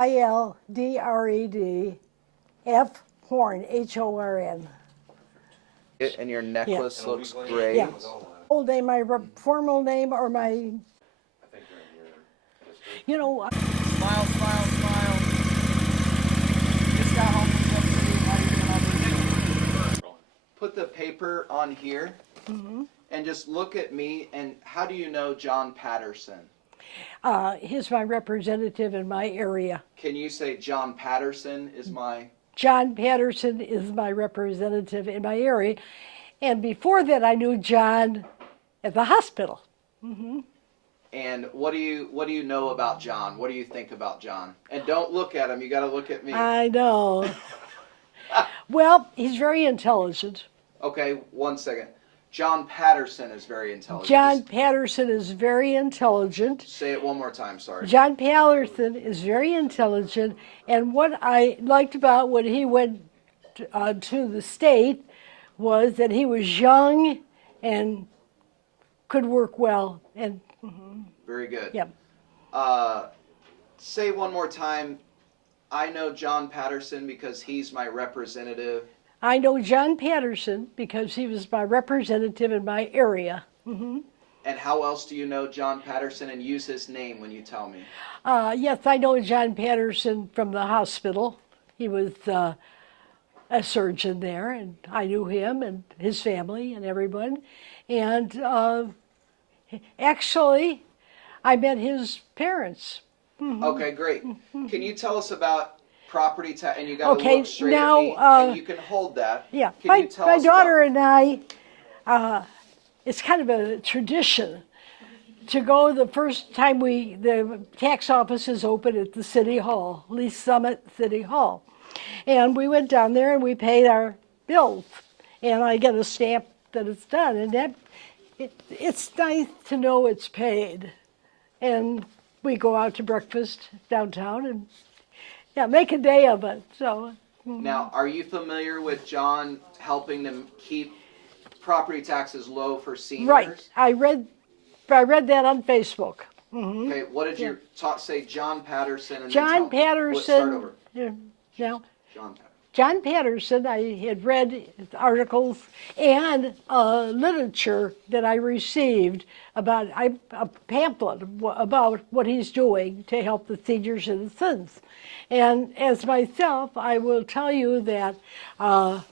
Ildred, F. Horn, Horn. And your necklace looks Yeah. great. Old name, my formal name, or my, I think you're in your district. you know, Smile, smile, smile. Just got home from Jeff City. How you doing? Put the paper on here and just look at me. And how do you know Jon Patterson? he's my representative in my area. Can you say Jon Patterson is my... Jon Patterson is my representative in my area. And before that, I knew John at the hospital. And what do you know about Jon? What do you think about Jon? And don't look at him. You got to look at me. I know. Well, he's very intelligent. Okay, one second. Jon Patterson is very intelligent. Jon Patterson is very intelligent. Say it one more time, sorry. Jon Patterson is very intelligent, and what I liked about when he went to the state was that he was young and could work well. And Very good. Yep. Say one more time, I know Jon Patterson because he's my representative. I know Jon Patterson because he was my representative in my area. And how else do you know Jon Patterson, and use his name when you tell me? Yes, I know Jon Patterson from the hospital. He was a surgeon there, and I knew him and his family and everyone. And actually, I met his parents. Okay, great. Can you tell us about property tax? And you got to Okay, look straight now, at me, and you can hold that. Yeah, Can my you tell us daughter about... and I, it's kind of a tradition to go the first time the tax office is open at the City Hall, Lee Summit City Hall. And we went down there and we paid our bills. And I get a stamp that it's done. And it's nice to know it's paid. And we go out to breakfast downtown and make a day of it. So. Now, are you familiar with Jon helping them keep property taxes low for seniors? Right. I read that on Facebook. Okay, what did you say? Jon Patterson. And Jon Patterson. Start over. Now, Jon Patterson. Jon Patterson, I had read articles and literature that I received about a pamphlet about what he's doing to help the senior citizens. And as myself, I will tell you that I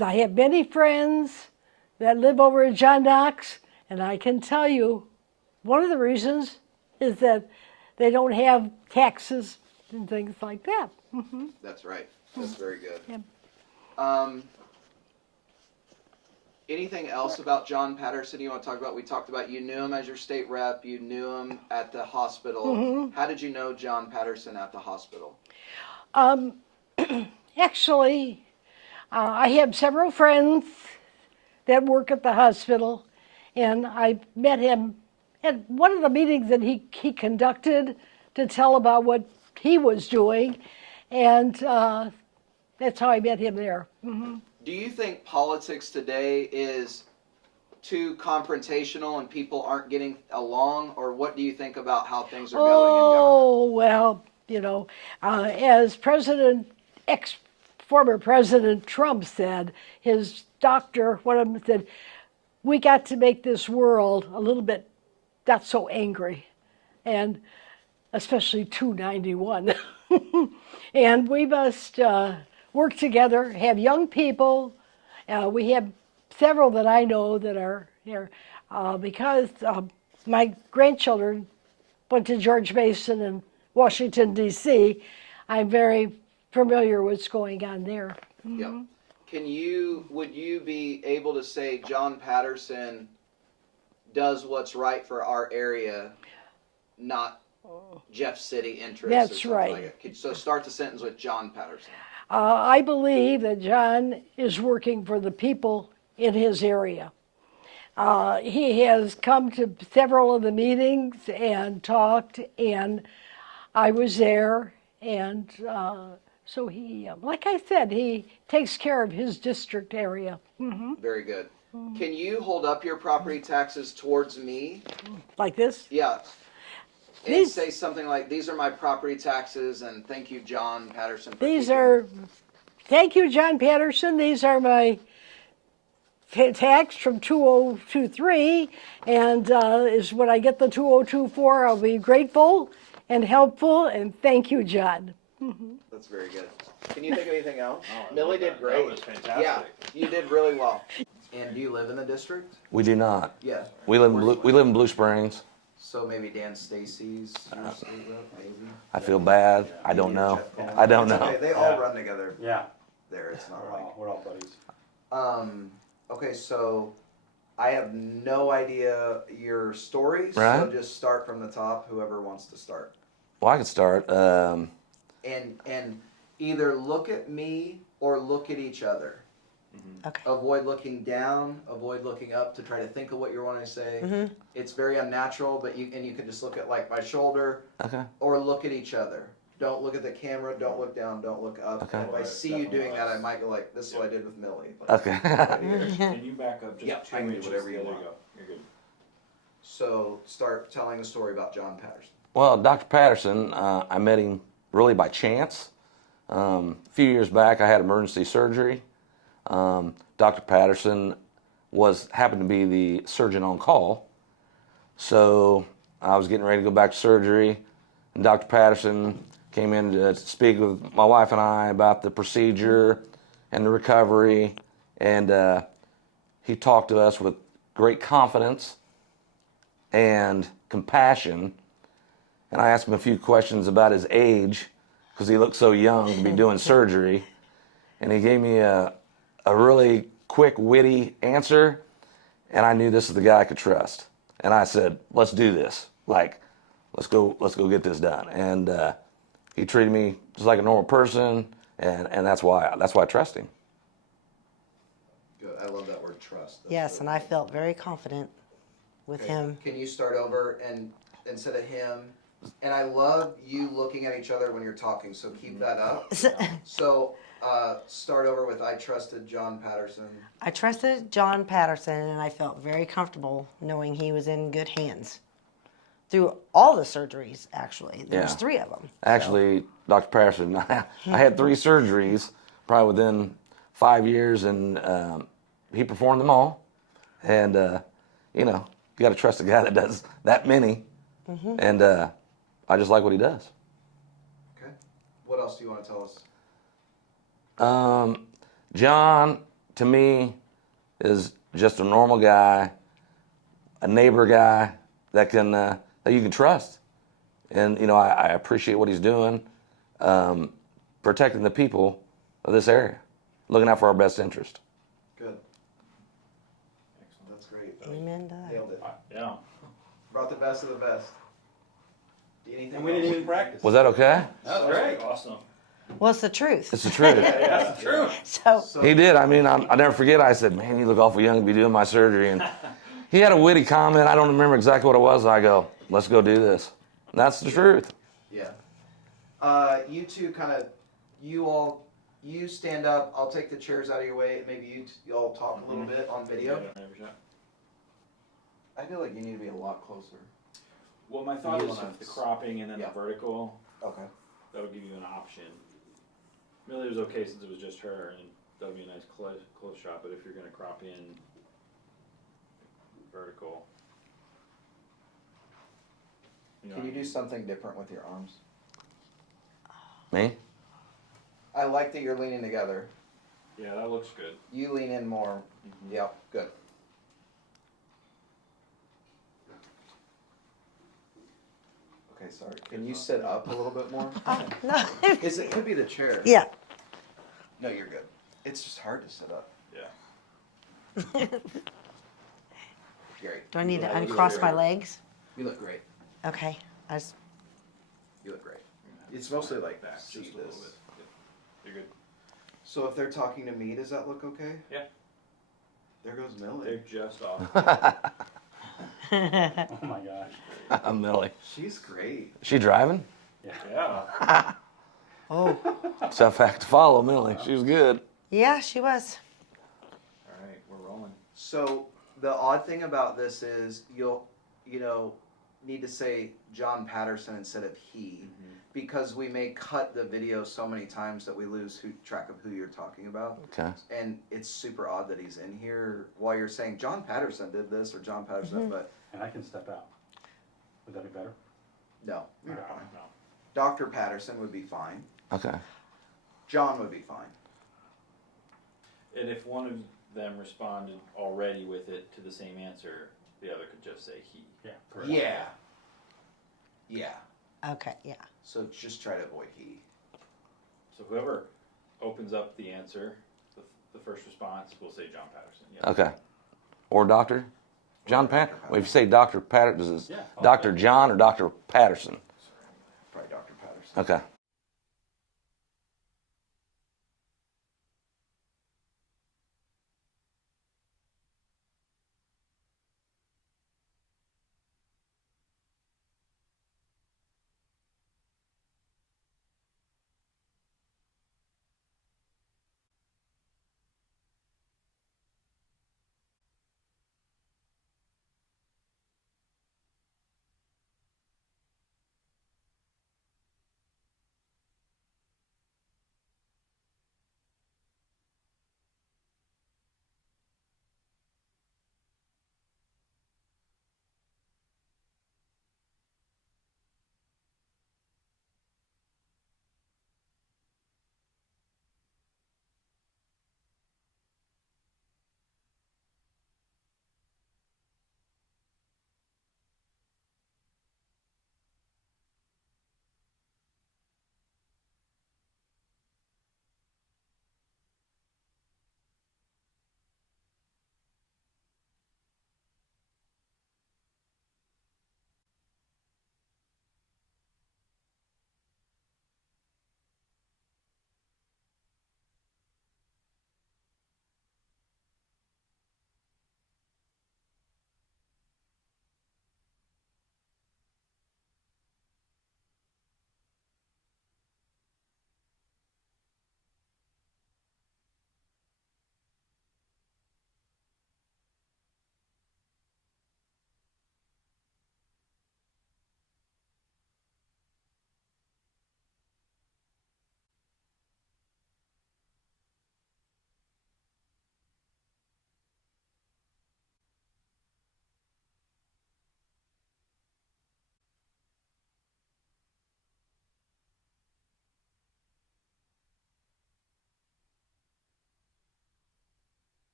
have many friends that live over in John Knox, and I can tell you one of the reasons is that they don't have taxes and things like that. That's right. That's very good. Yeah. Anything else about Jon Patterson you want to talk about? We talked about you knew him as your state rep. You knew him at the hospital. How did you know Jon Patterson at the hospital? Actually, I have several friends that work at the hospital, and I met him at one of the meetings that he conducted to tell about what he was doing, and that's how I met him there. Do you think politics today is too confrontational and people aren't getting along, or what do you think about how things are going in government? Oh, well, you know, as former President Trump said, his doctor, one of them said, we got to make this world a little bit not so angry, and especially 291. And we must work together, have young people. We have several that I know that are here because my grandchildren went to George Mason in Washington, D.C. I'm very familiar with what's going on there. Yep. Would you be able to say Jon Patterson does what's right for our area, not Jeff City interests? That's or right. Like it? So start the sentence with Jon Patterson. I believe that Jon is working for the people in his area. He has come to several of the meetings and talked, and I was there, and so he, like I said, he takes care of his district area. Very good. Can you hold up your property taxes towards me? Like this? Yeah. And say something like, "These are my property taxes, and thank you, Jon Patterson." For These keeping are, thank you, Jon Patterson. These are my tax from 2023, and is when I get the 2024, I'll be grateful and helpful, and thank you, Jon. That's very good. Can you think of anything else? Oh, I Millie love did that. great. That was fantastic. Yeah, you did really well. And do you live in the district? We do not. Yeah. We live in Blue Springs. So maybe Dan Stacy's your state rep, maybe. I feel bad. I don't Maybe know. Jeff Coleman. I don't It's know. okay. They all run together Yeah, there. It's not we're all buddies. like. Okay, so I have no idea your story. So Right. just start from the top. Whoever wants to start. Well, I could start. And either look at me or look at each other. Okay. Avoid looking down, avoid looking up to try to think of what you're wanting to say. It's very unnatural, but you can just look at like my shoulder Okay. or look at each other. Don't look at the camera, don't look down, don't look up. Okay. And if I see you doing that, I might go like, this is what I did with Millie. But Okay. Can you back up just Yeah, I can do inches? whatever you There want. go. You're good. So start telling a story about Jon Patterson. Well, Dr. Patterson, I met him really by chance. A few years back, I had emergency surgery. Dr. Patterson happened to be the surgeon on call. So I was getting ready to go back to surgery, and Dr. Patterson came in to speak with my wife and I about the procedure and the recovery, and he talked to us with great confidence and compassion. And I asked him a few questions about his age, because he looked so young to be doing surgery. And he gave me a really quick, witty answer, and I knew this is the guy I could trust. And I said, let's do this. Like, let's go get this done. And he treated me just like a normal person, and that's why I trust him. Good. I love that word trust. That's Yes, really and I cool. felt very confident with Okay. him. Can you start over and instead of him? And I love you looking at each other when you're talking, so keep that up. So start over with I trusted Jon Patterson. I trusted Jon Patterson, and I felt very comfortable knowing he was in good hands through all the surgeries. Actually, there was Yeah. 3 of them. Actually, Dr. Patterson, I had 3 surgeries, probably within 5 years, and he performed them all. And, you got to trust a guy that does that many. And I just like what he does. Okay. What else do you want to tell us? Jon, to me, is just a normal guy, a neighbor guy that you can trust. And, I appreciate what he's doing, protecting the people of this area, looking out for our best interest. Good. Excellent. That's great. Amen to that. Nailed it. Yeah. Brought the best of the best. Anything And we didn't else? even practice. Was that okay? That was great. Awesome. Well, it's the truth. It's the truth. Yeah, that's true. So So, He did. I mean, I never forget. I said, "Man, you look awful young to be doing my surgery." And he had a witty comment. I don't remember exactly what it was. I go, "Let's go do this." And that's the truth. yeah. You two you stand up. I'll take the chairs out of your way. Maybe y'all talk a little bit on video. I feel like you need to be a lot closer. Well, my thought You is wanna- the cropping and then Yeah. the vertical, Okay. that would give you an option. Millie was okay since it was just her, and that would be a nice close shot, but if you're gonna crop in vertical. Can you do something different with your arms? Me? I like that you're leaning together. Yeah, that looks good. You lean in more. Yep. Good. Okay. Sorry. Can you sit up a little bit more? no, It could be the chair. yeah. No, you're good. It's just hard to sit up. Yeah. Gary, Do I need to you look uncross great. my legs? You look great. Okay. I just, You look great. It's mostly like Back see just a little this. bit. Yeah. You're good. So if they're talking to me, does that look okay? Yeah. There goes They're Millie. just off. Oh my gosh. I'm Millie. She's great. She driving? Yeah. oh, Tough act to follow, Millie. She was good. yeah, she was. Alright, we're rolling. So the odd thing about this is need to say Jon Patterson instead of he, because we may cut the video so many times that we lose track of who you're talking about. Okay. And it's super odd that he's in here while you're saying Jon Patterson did this or Jon Patterson, but And I can step out. Would that be better? no, you're No, fine. no. Dr. Patterson would be fine. Okay. John would be fine. And if one of them responded already with it to the same answer, the other could just say he. Yeah. Correct. Yeah. Yeah. Okay, yeah. So just try to avoid he. So whoever opens up the answer, the first response, will say Jon Patterson. Yeah. Okay. Or Dr. Jon Patterson. Well, if you say Dr. Patterson, is Yeah. Dr. John or Dr. Patterson? Probably Dr. Patterson. Okay.